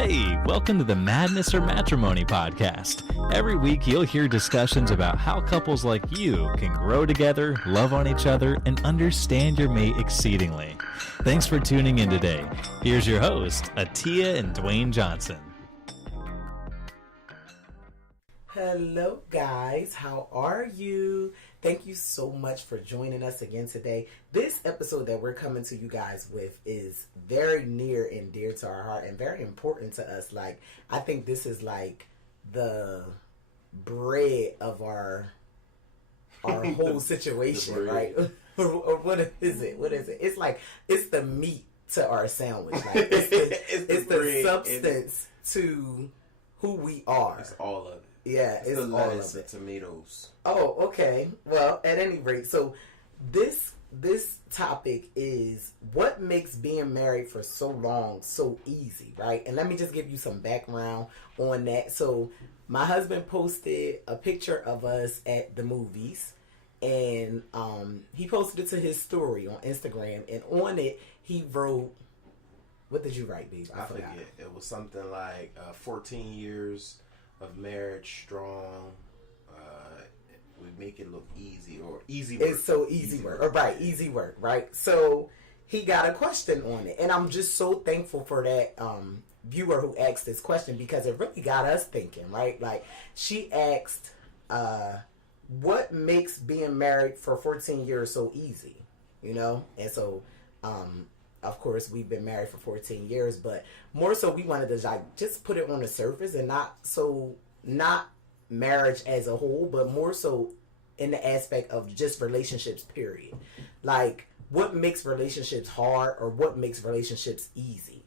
Hey, welcome to the Madness or Matrimony podcast. Every week you'll hear discussions about how couples like you can grow together, love on each other, and understand your mate exceedingly. Thanks for tuning in today. Here's your host, Atia and Dwayne Johnson. Hello guys, how are you? Thank you so much for joining us again today. This episode that we're coming to you guys with is very near and dear to our heart and very important to us. Like, I think this is like the bread of our whole situation, right? or what is it? What is it? It's like, it's the meat to our sandwich. Like, it's the substance to who we are. It's all of it. Yeah, it's the all lettuce of it. and tomatoes. Oh, okay. Well, at any rate, so this topic is what makes being married for so long so easy, right? And let me just give you some background on that. So my husband posted a picture of us at the movies, and he posted it to his story on Instagram, and on it he wrote, what did you write, babe? I forget. It was something like 14 years of marriage, strong. We make it look easy, or easy work. It's so easy work. Right, easy work, right? So he got a question on it, and I'm just so thankful for that viewer who asked this question, because it really got us thinking, right? Like, she asked, what makes being married for 14 years so easy, you know? And so of course, we've been married for 14 years, but more so we wanted to like just put it on the surface, and not marriage as a whole, but more so in the aspect of just relationships, period. Like, what makes relationships hard, or what makes relationships easy?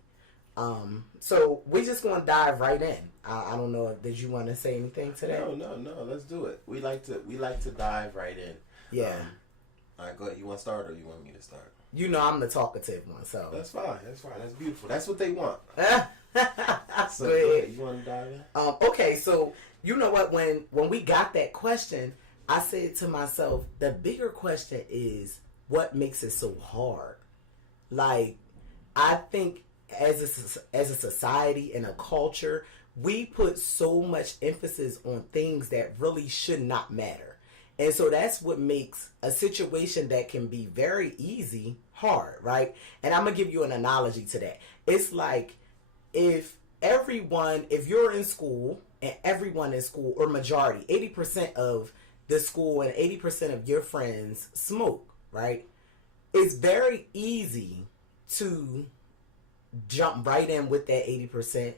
So we're just going to dive right in. I don't know, did you want to say anything to that? No, let's do it. We like to dive right in. Yeah. All right, go ahead. You want to start, or you want me to start? You know I'm the talkative one, so. That's fine. That's beautiful. That's what they want. So go ahead. You want to dive in? Okay, so you know what? When we got that question, I said to myself, the bigger question is, what makes it so hard? Like, I think as a society and a culture, we put so much emphasis on things that really should not matter. And so that's what makes a situation that can be very easy hard, right? And I'm going to give you an analogy to that. It's like if you're in school and everyone in school, or majority, 80% of the school and 80% of your friends smoke, right? It's very easy to jump right in with that 80%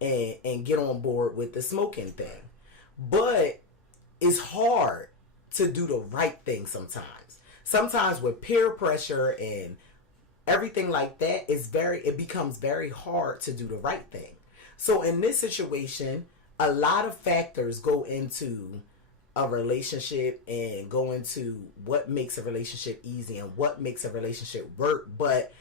and get on board with the smoking thing. But it's hard to do the right thing sometimes. Sometimes with peer pressure and everything like that, it becomes very hard to do the right thing. So in this situation, a lot of factors go into a relationship and go into what makes a relationship easy and what makes a relationship work. But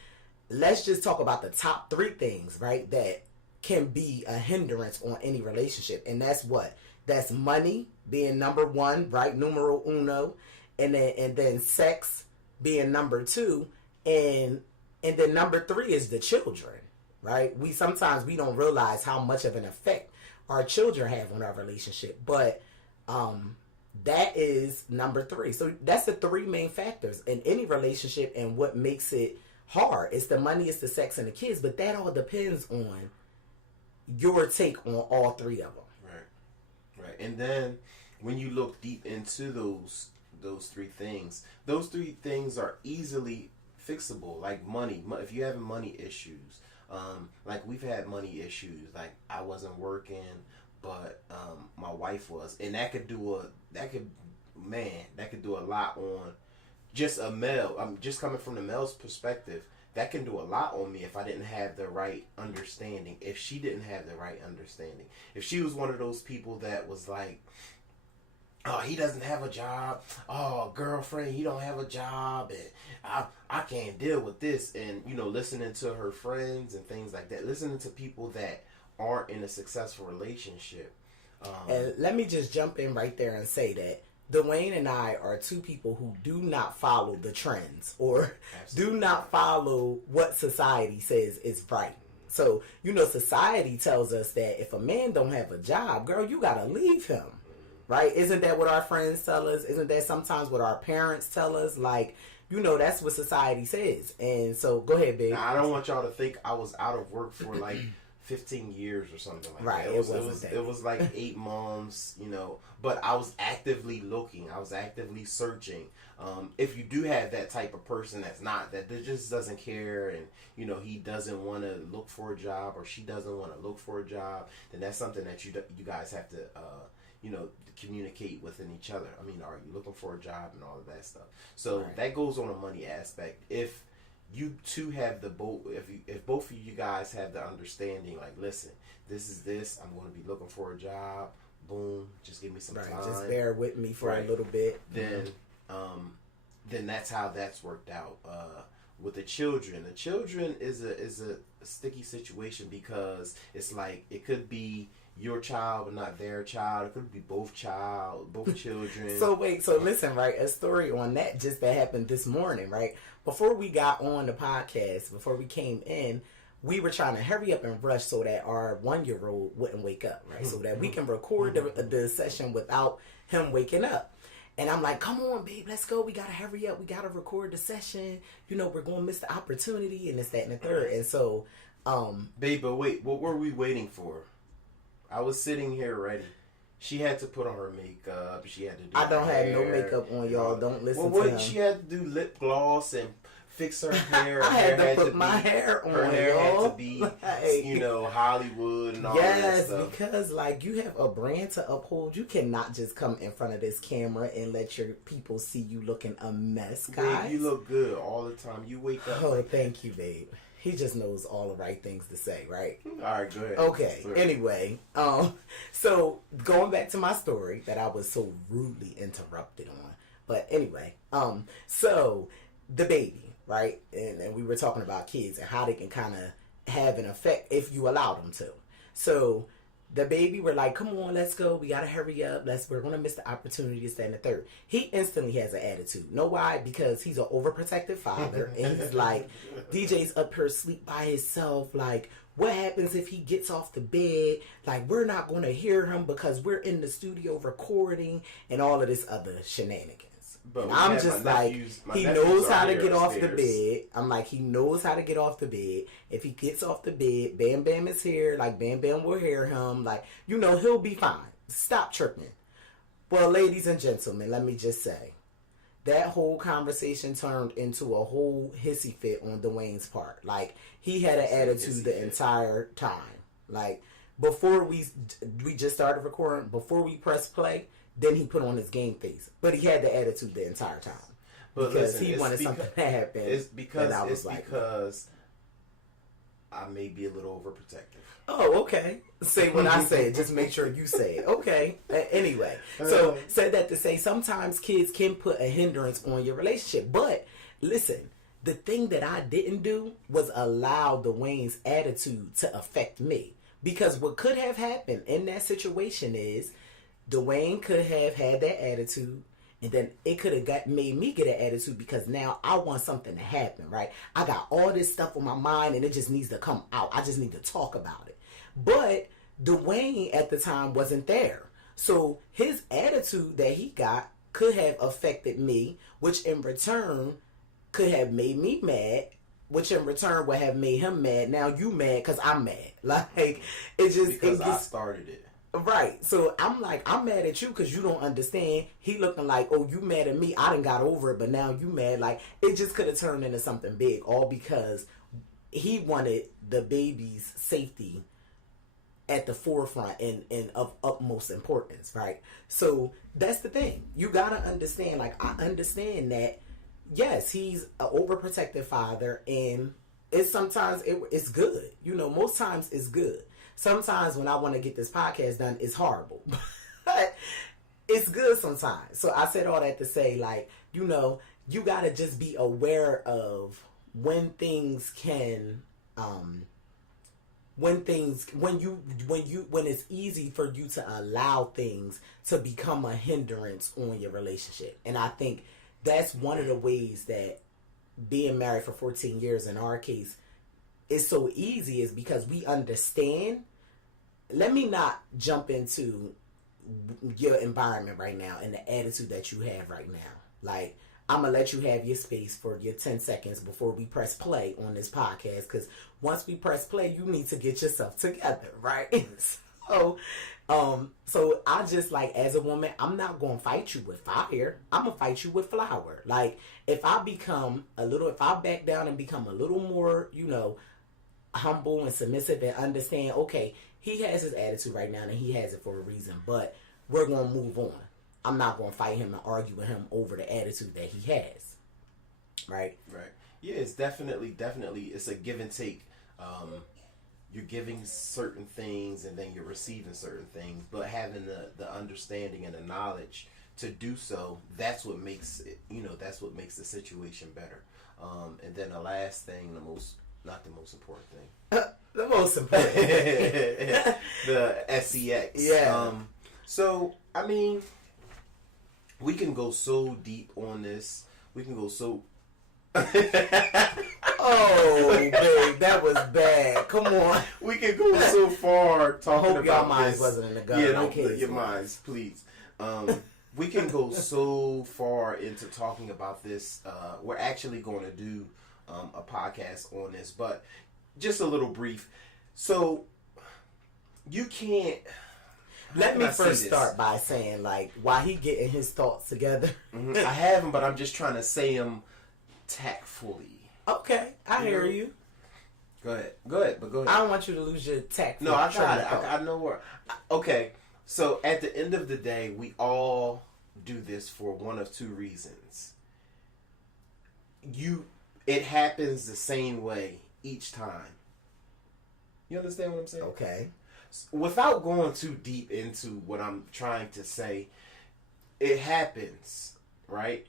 let's just talk about the top 3 things, right, that can be a hindrance on any relationship. And that's what? That's money being number 1, right? Numero uno. And then sex being number 2. And then number 3 is the children, right? Sometimes we don't realize how much of an effect our children have on our relationship. But that is number 3. So that's the 3 main factors in any relationship, and what makes it hard. It's the money, it's the sex, and the kids. But that all depends on your take on all 3 of them. Right. And then when you look deep into those 3 things, those 3 things are easily fixable. Like money. If you're having money issues, like we've had money issues. Like, I wasn't working, but my wife was, and that could do a lot on just a male. I'm just coming from the male's perspective. That can do a lot on me if I didn't have the right understanding. If she didn't have the right understanding. If she was one of those people that was like, oh, he doesn't have a job. Oh, girlfriend, he don't have a job. And I can't deal with this. And, listening to her friends and things like that. Listening to people that aren't in a successful relationship. And let me just jump in right there and say that Dwayne and I are 2 people who do not follow the trends or do not follow what society says is right. So, society tells us that if a man don't have a job, girl, you gotta leave him. Right? Isn't that what our friends tell us? Isn't that sometimes what our parents tell us? Like, that's what society says. And so, go ahead, babe. Now, I don't want y'all to think I was out of work for like 15 years or something like right, that. It was like 8 months, but I was actively looking. I was actively searching. If you do have that type of person that just doesn't care, and he doesn't want to look for a job, or she doesn't want to look for a job, then that's something that you guys have to communicate within each other. I mean, are you looking for a job and all of that stuff? So right. That goes on a money aspect. If you two have if both of you guys have the understanding, like, listen, this is this, I'm going to be looking for a job, boom, just give me some right. time, just bear with me for right. a little bit, then that's how that's worked out. With the children is a sticky situation, because it's like it could be your child but not their child. It could be both children. So listen, right? A story on that that happened this morning, right? Before we got on the podcast, before we came in, we were trying to hurry up and rush so that our 1-year-old wouldn't wake up, right? So that we can record the session without him waking up. And I'm like, come on, babe, let's go. We got to hurry up. We got to record the session. We're going to miss the opportunity, and this, that, and the third. And so, babe, but wait, what were we waiting for? I was sitting here ready. She had to put on her makeup. She had to do I don't have no hair. makeup on, y'all. Don't listen to him. She had to do lip gloss and fix her hair. I had to put my hair on, her hair y'all. had to be, Hollywood and all that stuff. Yes, because, you have a brand to uphold. You cannot just come in front of this camera and let your people see you looking a mess, guys. Babe, you look good all the time. You wake up. Oh, thank you, babe. He just knows all the right things to say, right? All right, go ahead. Okay. Sorry. Anyway, so going back to my story that I was so rudely interrupted on. But anyway, so the baby, right? And we were talking about kids and how they can kind of have an effect if you allow them to. So the baby, we're like, come on, let's go. We got to hurry up. We're going to miss the opportunity to stand the third. He instantly has an attitude. Know why? Because he's an overprotective father. And he's like, DJ's up here asleep by himself. Like, what happens if he gets off the bed? Like, we're not going to hear him because we're in the studio recording and all of this other shenanigans. But I'm just like, he knows how to get off the bed. I'm like, he knows how to get off the bed. If he gets off the bed, Bam Bam is here. Like, Bam Bam will hear him. Like, he'll be fine. Stop tripping. Well, ladies and gentlemen, let me just say, that whole conversation turned into a whole hissy fit on Dwayne's part. Like, he had an attitude the entire time. Like, before we just started recording, before we pressed play, then he put on his game face. But he had the attitude the entire time. But because listen, he wanted something to happen. It's because I may be a little overprotective. Oh, okay. Say what I say. Just make sure you say it. Okay. Anyway. So, said that to say sometimes kids can put a hindrance on your relationship. But, listen, the thing that I didn't do was allow Dwayne's attitude to affect me. Because what could have happened in that situation is Dwayne could have had that attitude, and then it could have made me get an attitude because now I want something to happen, right? I got all this stuff on my mind, and it just needs to come out. I just need to talk about it. But Dwayne at the time wasn't there. So his attitude that he got could have affected me, which in return could have made me mad, which in return would have made him mad. Now you mad because I'm mad. Like, I started it. Right. So I'm like, I'm mad at you because you don't understand. He looking like, oh, you mad at me. I done got over it, but now you mad. Like, it just could have turned into something big, all because he wanted the baby's safety at the forefront and of utmost importance, right? So that's the thing. You got to understand, like, I understand that, yes, he's an overprotective father, and it's good. Most times it's good. Sometimes when I want to get this podcast done, it's horrible. But it's good sometimes. So I said all that to say, like, you got to just be aware of when things can, when it's easy for you to allow things to become a hindrance on your relationship. And I think that's one of the ways that being married for 14 years in our case it's so easy is because we understand. Let me not jump into your environment right now and the attitude that you have right now. Like, I'm going to let you have your space for your 10 seconds before we press play on this podcast. Because once we press play, you need to get yourself together, right? So I just, like, as a woman, I'm not going to fight you with fire. I'm going to fight you with flour. Like, if I back down and become a little more, humble and submissive and understand, okay, he has his attitude right now and he has it for a reason, but we're going to move on. I'm not going to fight him and argue with him over the attitude that he has. Right? Right. Yeah, it's definitely, it's a give and take. You're giving certain things and then you're receiving certain things, but having the understanding and the knowledge to do so, that's what makes it, that's what makes the situation better. And then the last thing, not the most important thing. The most important thing. The SEX. Yeah. So, I mean, we can go so deep on this. We can go so... Oh, babe, that was bad. Come on. We can go so far talking Hope about y'all minds this. wasn't in the gun. Yeah, don't put your minds, please. We can go so far into talking about this. We're actually going to do a podcast on this, but just a little brief. So, you can't... Let me first start by saying, like, while he getting his thoughts together. I haven't, but I'm just trying to say them tactfully. Okay, I hear you. Go ahead. I don't want you to lose your tact. No, I tried it. I know where. Okay, so at the end of the day, we all do this for one of two reasons. It happens the same way each time. You understand what I'm saying? Okay. Without going too deep into what I'm trying to say, it happens, right?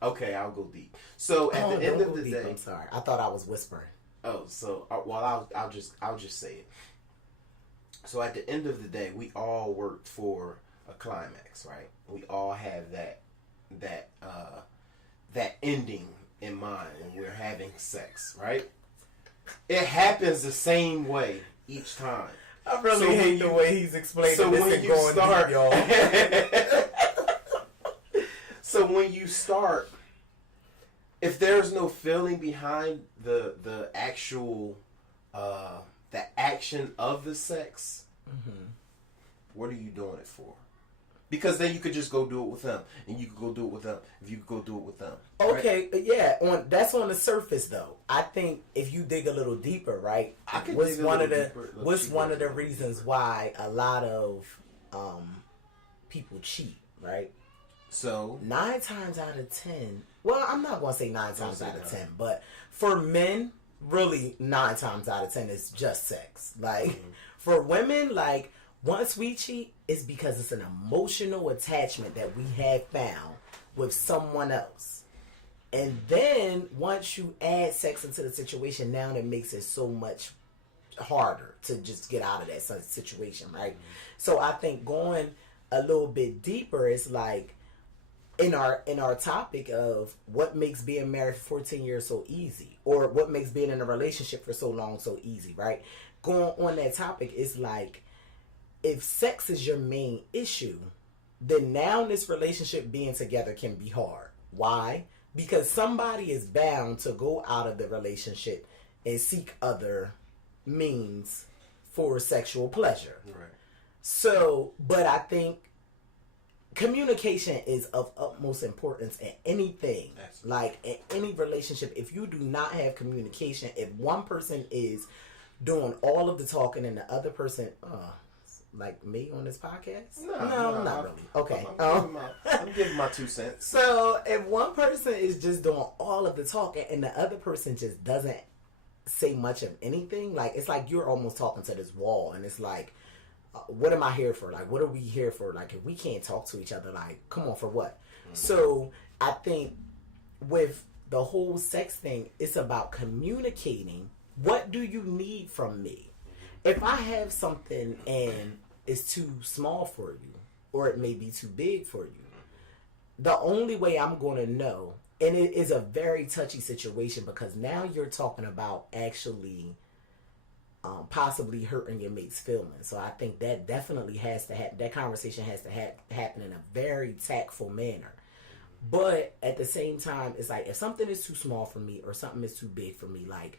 Okay, I'll go deep. So at the end of the day, I'm sorry. I thought I was whispering. Oh, so I'll just say it. So at the end of the day, we all work for a climax, right? We all have that ending in mind when we're having sex, right? It happens the same way each time. I really hate the way he's explaining this and going deep, y'all. So when you start, if there's no feeling behind the actual the action of the sex, what are you doing it for? Because then you could just go do it with them, and you could go do it with them. If you could go do it with them, okay, right? Yeah. That's on the surface, though. I think if you dig a little deeper, right? What's one of the reasons why a lot of people cheat, right? So 9 times out of 10. Well, I'm not going to say 9 times out of 10, but for men, really 9 times out of 10 is just sex. Like for women, like. Once we cheat, it's because it's an emotional attachment that we have found with someone else. And then once you add sex into the situation, now it makes it so much harder to just get out of that situation, right? So I think going a little bit deeper is like in our topic of what makes being married for 14 years so easy, or what makes being in a relationship for so long so easy, right? Going on that topic is like, if sex is your main issue, then now this relationship being together can be hard. Why? Because somebody is bound to go out of the relationship and seek other means for sexual pleasure. Right. So, but I think communication is of utmost importance in anything. Absolutely. Like in any relationship. If you do not have communication, if one person is doing all of the talking and the other person, like me on this podcast? No, not really. Okay. I'm giving my 2 cents. So if one person is just doing all of the talking and the other person just doesn't say much of anything, like it's like you're almost talking to this wall, and it's like, what am I here for? Like, what are we here for? Like, if we can't talk to each other, like, come on, for what? So I think with the whole sex thing, it's about communicating. What do you need from me? If I have something and it's too small for you, or it may be too big for you, the only way I'm going to know, and it is a very touchy situation because now you're talking about actually possibly hurting your mate's feelings. So I think that definitely has to happen. That conversation has to happen in a very tactful manner. But at the same time, it's like if something is too small for me or something is too big for me, like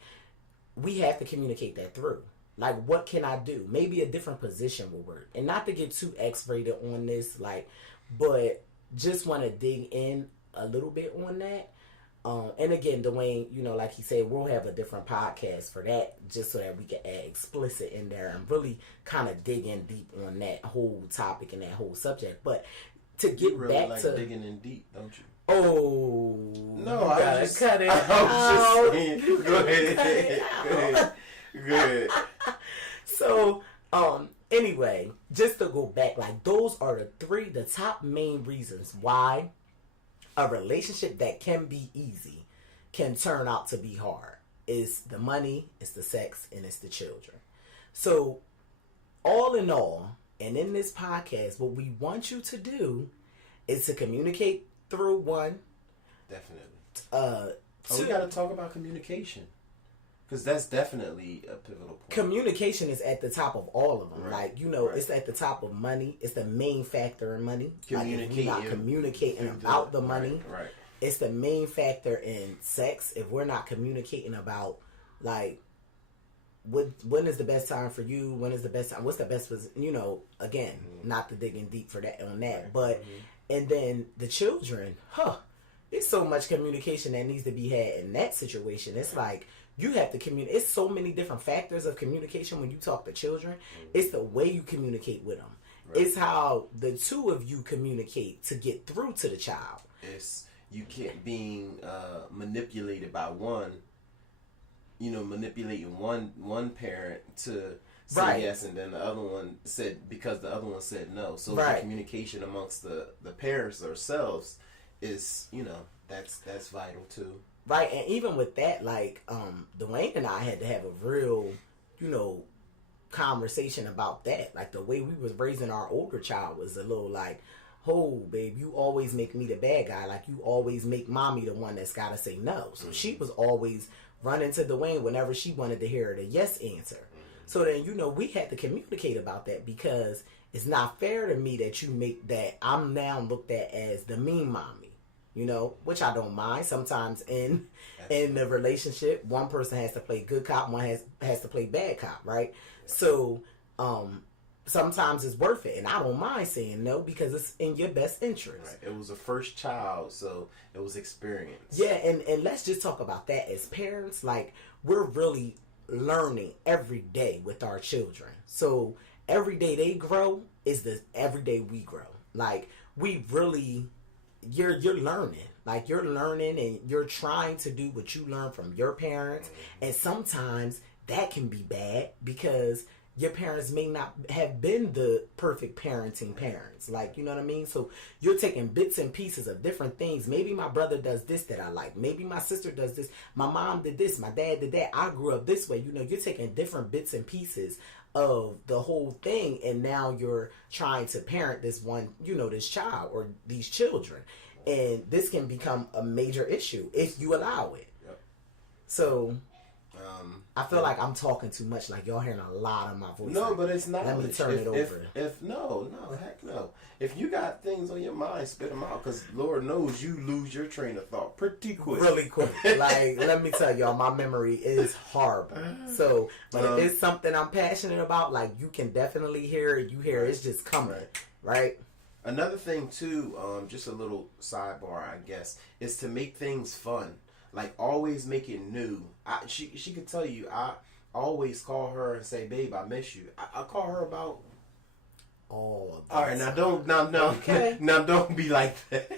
we have to communicate that through. Like, what can I do? Maybe a different position will work. And not to get too X-rated on this, like, but just want to dig in a little bit on that. And again, Dwayne, you know, like he said, we'll have a different podcast for that just so that we can add explicit in there and really kind of dig in deep on that whole topic and that whole subject. But to get you really back like to digging in deep, don't you? Oh no, I was just cut it I was out. just saying. Go ahead. Go ahead. Go ahead. So, anyway, just to go back, like those are the top main reasons why a relationship that can be easy can turn out to be hard. Is the money, it's the sex, and it's the children. So, all in all, and in this podcast, what we want you to do is to communicate through one. Definitely. We got to talk about communication. Because that's definitely a pivotal point. Communication is at the top of all of them. Right. Like, you know, Right. it's at the top of money. It's the main factor in money. Like, if we're not Communicating communicating through about the money, Right. it's the main factor in sex. If we're not communicating about, like, when is the best time for you? When is the best time? What's the best, you know, again, not to dig in deep for that on that. Right. But, and then the children, there's so much communication that needs to be had in that situation. It's like, you have to communicate. It's so many different factors of communication when you talk to children. It's the way you communicate with them. Right. It's how the two of you communicate to get through to the child. It's you can't being manipulated by one. You know, manipulating one parent to say right. yes, and then the other one said because the other one said no. So right. the communication amongst the parents themselves is, you know, that's vital too. Right, and even with that, like, Dwayne and I had to have a real, you know, conversation about that. Like, the way we was raising our older child was a little like, oh, babe, you always make me the bad guy. Like, you always make mommy the one that's got to say no. So she was always running to Dwayne whenever she wanted to hear the yes answer. So then, you know, we had to communicate about that because it's not fair to me that you make that I'm now looked at as the mean mommy. You know, which I don't mind. Sometimes in the relationship, one person has to play good cop, one has to play bad cop, right? So sometimes it's worth it, and I don't mind saying no because it's in your best interest. Right. It was a first child, so it was experience. Yeah, and let's just talk about that as parents. Like, we're really learning every day with our children. So every day they grow is the every day we grow. Like, we really. You're learning. Like, you're learning and you're trying to do what you learned from your parents. And sometimes that can be bad because your parents may not have been the perfect parenting parents. Like, you know what I mean? So you're taking bits and pieces of different things. Maybe my brother does this that I like. Maybe my sister does this. My mom did this. My dad did that. I grew up this way. You know, you're taking different bits and pieces of the whole thing, and now you're trying to parent this one, you know, this child or these children, and this can become a major issue if you allow it. Yep. So I feel like I'm talking too much, like y'all hearing a lot of my voice. No, but it's not. Let me turn it over. If no, heck no. If you got things on your mind, spit them out, because Lord knows you lose your train of thought pretty quick. Really quick. Like, let me tell y'all, my memory is horrible. So, but if it's something I'm passionate about, like, you can definitely hear it. You hear it's just coming, right? Another thing too, just a little sidebar, I guess, is to make things fun. Like, always make it new. She could tell you, I always call her and say, babe, I miss you. I call her about. All right, now don't be like that.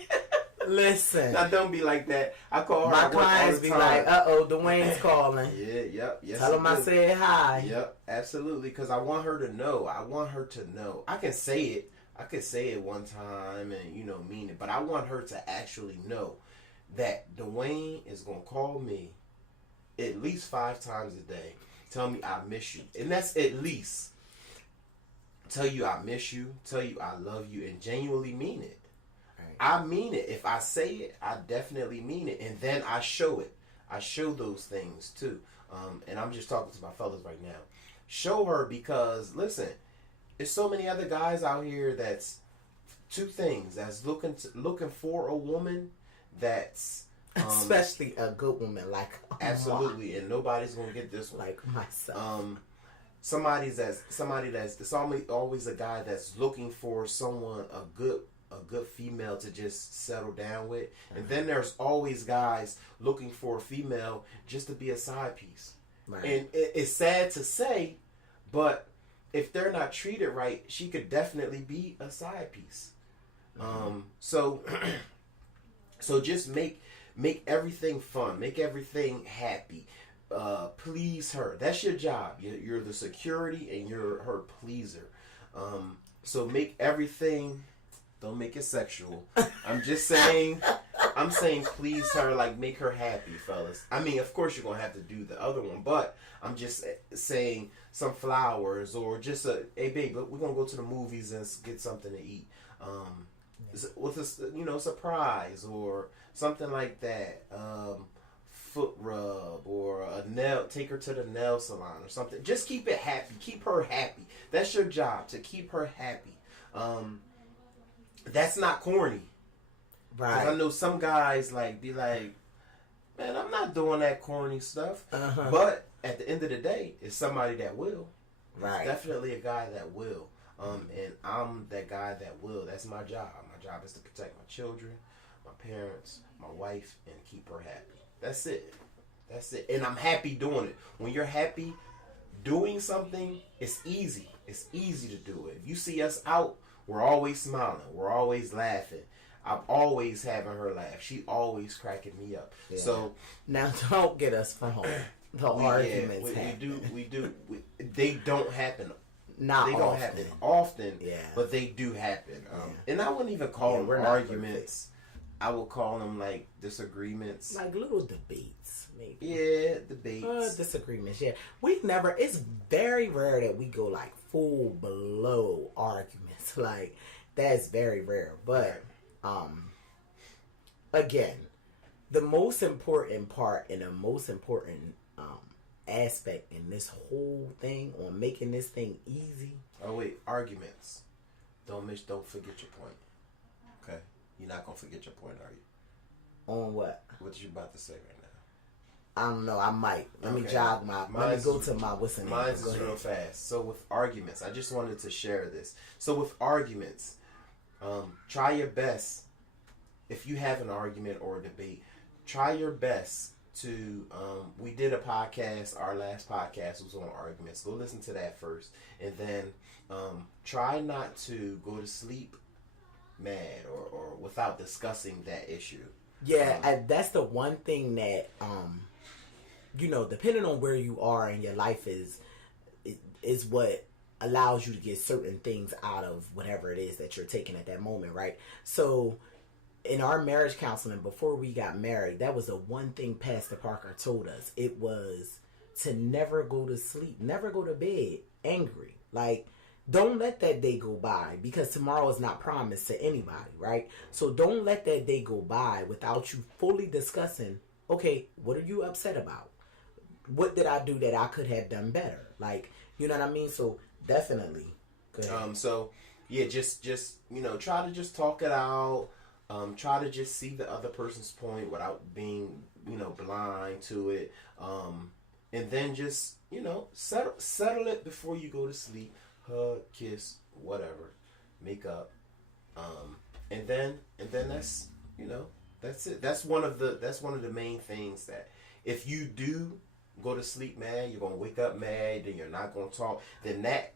Listen, now don't be like that. I call her. My clients be like, Dwayne's calling. Yes. Tell him I said hi. Yep, absolutely. Because I want her to know. I can say it. I could say it one time and, you know, mean it, but I want her to actually know that Dwayne is going to call me at least 5 times a day. Tell me I miss you. And that's at least. Tell you I miss you. Tell you I love you. And genuinely mean it. Right. I mean it. If I say it, I definitely mean it. And then I show it. I show those things too. And I'm just talking to my fellas right now. show her, because listen, there's so many other guys out here that's two things, that's looking for a woman that's especially a good woman like absolutely, and nobody's gonna get this one like myself. Somebody that's it's always a guy that's looking for someone, a good female to just settle down with, and then there's always guys looking for a female just to be a side piece. Right. And it's sad to say, but if they're not treated right, she could definitely be a side piece. So just make everything fun, make everything happy, please her. That's your job. You're the security and you're her pleaser. So make everything. Don't make it sexual. I'm saying please her, like make her happy, fellas. I mean, of course you're gonna have to do the other one, but I'm just saying some flowers or just hey babe, we're gonna go to the movies and get something to eat. With a surprise or something like that. Foot rub or a nail, take her to the nail salon or something. Just keep it happy. Keep her happy. That's your job, to keep her happy. That's not corny. Right. 'Cause I know some guys be like, man, I'm not doing that corny stuff. Uh-huh. But at the end of the day, it's somebody that will. Right. It's definitely a guy that will. And I'm that guy that will. That's my job. My job is to protect my children, my parents, my wife, and keep her happy. That's it. And I'm happy doing it. When you're happy doing something, it's easy. It's easy to do it. If you see us out, we're always smiling. We're always laughing. I'm always having her laugh. She always cracking me up. Yeah. So now, don't get us wrong. The arguments we do. They don't happen. They don't happen often. Yeah. But they do happen. And I wouldn't even call them arguments. I would call them like disagreements, like little debates, maybe. Yeah, debates, disagreements. Yeah, it's very rare that we go like full blow arguments. Like that's very rare. But again, the most important part and the most important aspect in this whole thing on making this thing easy. Oh wait, arguments. Don't forget your point. Okay. You're not gonna forget your point, are you? On what? What you about to say right now? I don't know. I might. Let me jog my. Let me go to my what's in Mine's is real fast. So with arguments, I just wanted to share this. So with arguments, try your best. If you have an argument or a debate, try your best to. We did a podcast. Our last podcast was on arguments. Go listen to that first, and then try not to go to sleep mad or without discussing that issue. Yeah, that's the one thing that depending on where you are in your life is what allows you to get certain things out of whatever it is that you're taking at that moment, right? So in our marriage counseling before we got married, that was the one thing Pastor Parker told us. It was to never go to sleep, never go to bed angry. Like, don't let that day go by, because tomorrow is not promised to anybody, right? So don't let that day go by without you fully discussing, okay, what are you upset about? What did I do that I could have done better? Like, you know what I mean? So definitely. Go ahead. So yeah, just try to just talk it out. Try to just see the other person's point without being, blind to it. And then just, settle it before you go to sleep. Hug, kiss, whatever, make up, and then that's that's it. That's one of the main things that if you do go to sleep mad, you're gonna wake up mad, then you're not gonna talk. Then that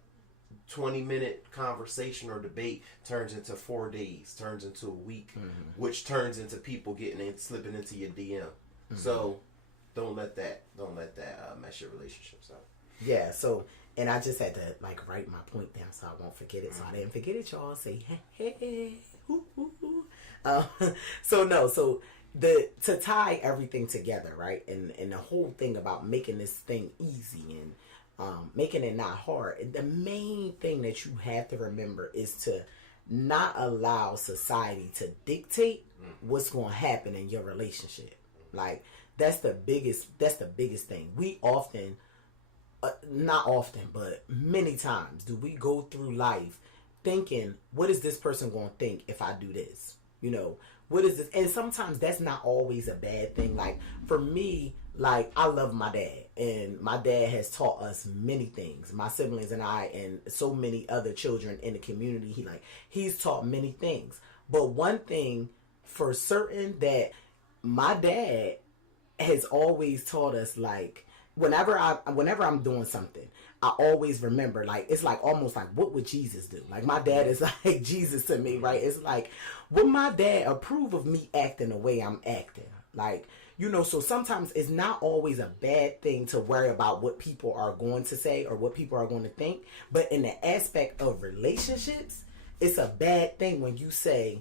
20-minute conversation or debate turns into 4 days, turns into a week, which turns into people slipping into your DM. So don't let that mess your relationships up. Yeah. So. And I just had to write my point down so I won't forget it. So I didn't forget it, y'all. Say hey. So to tie everything together, right? And the whole thing about making this thing easy and making it not hard. The main thing that you have to remember is to not allow society to dictate what's going to happen in your relationship. Like that's the biggest thing. We often not often, but many times do we go through life thinking, what is this person going to think if I do this? You know, what is this? And sometimes that's not always a bad thing. Like, for me, like, I love my dad, and my dad has taught us many things. My siblings and I, and so many other children in the community, he's taught many things. But one thing for certain that my dad has always taught us, like, whenever I'm doing something, I always remember, like, it's like almost like, what would Jesus do? Like, my dad is like Jesus to me, right? It's like, would my dad approve of me acting the way I'm acting? Like, you know, so sometimes it's not always a bad thing to worry about what people are going to say or what people are going to think. But in the aspect of relationships, it's a bad thing when you say,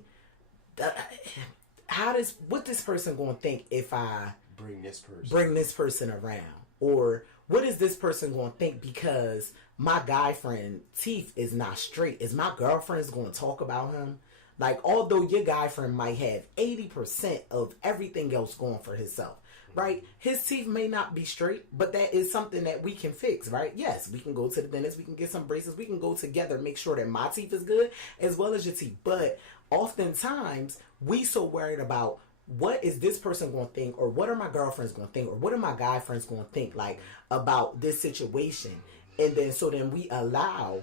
what this person going to think if I bring this person around? Or what is this person going to think because my guy friend teeth is not straight? Is my girlfriend's going to talk about him? Like, although your guy friend might have 80% of everything else going for himself, right? His teeth may not be straight, but that is something that we can fix, right? Yes, we can go to the dentist, we can get some braces, we can go together, make sure that my teeth is good as well as your teeth. But oftentimes, we so worried about what is this person going to think, or what are my girlfriends going to think, or what are my guy friends going to think, like, about this situation. And then we allow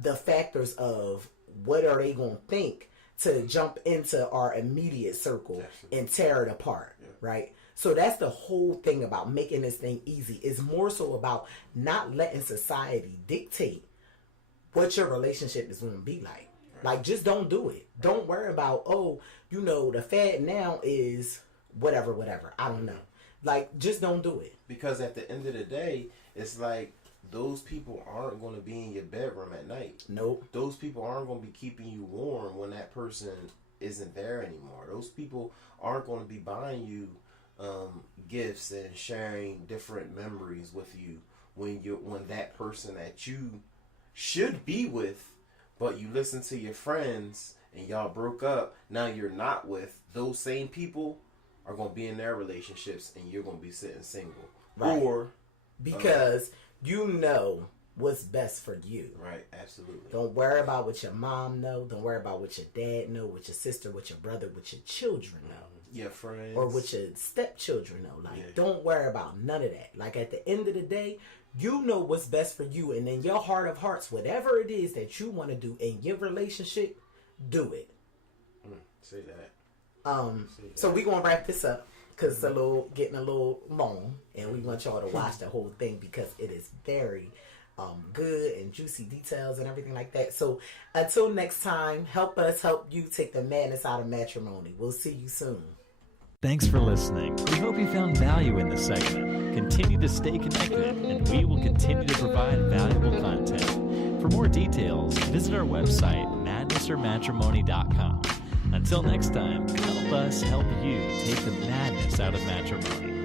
the factors of what are they going to think to jump into our immediate circle and tear it apart, right? So that's the whole thing about making this thing easy. It's more so about not letting society dictate what your relationship is going to be like. Like, just don't do it. Don't worry about, oh, you know, the fad now is whatever. I don't know. Like, just don't do it. Because at the end of the day, it's like, those people aren't going to be in your bedroom at night. Nope. Those people aren't going to be keeping you warm when that person isn't there anymore. Those people aren't going to be buying you gifts and sharing different memories with you when that person that you should be with, but you listen to your friends and y'all broke up, now you're not with. Those same people are going to be in their relationships and you're going to be sitting single. Right. Or because you know what's best for you. Right, absolutely. Don't worry about what your mom know. Don't worry about what your dad know, what your sister, what your brother, what your children know. Your friends. Or what your stepchildren know. Like, don't worry about none of that. Like, at the end of the day, you know what's best for you. And in your heart of hearts, whatever it is that you want to do in your relationship, do it. Say that. So we're going to wrap this up, because it's getting a little long, and we want y'all to watch the whole thing because it is very good and juicy details and everything like that. So until next time, help us help you take the madness out of matrimony. We'll see you soon. Thanks for listening. We hope you found value in this segment. Continue to stay connected, and we will continue to provide valuable content. For more details, visit our website, madnessormatrimony.com. Until next time, help us help you take the madness out of matrimony.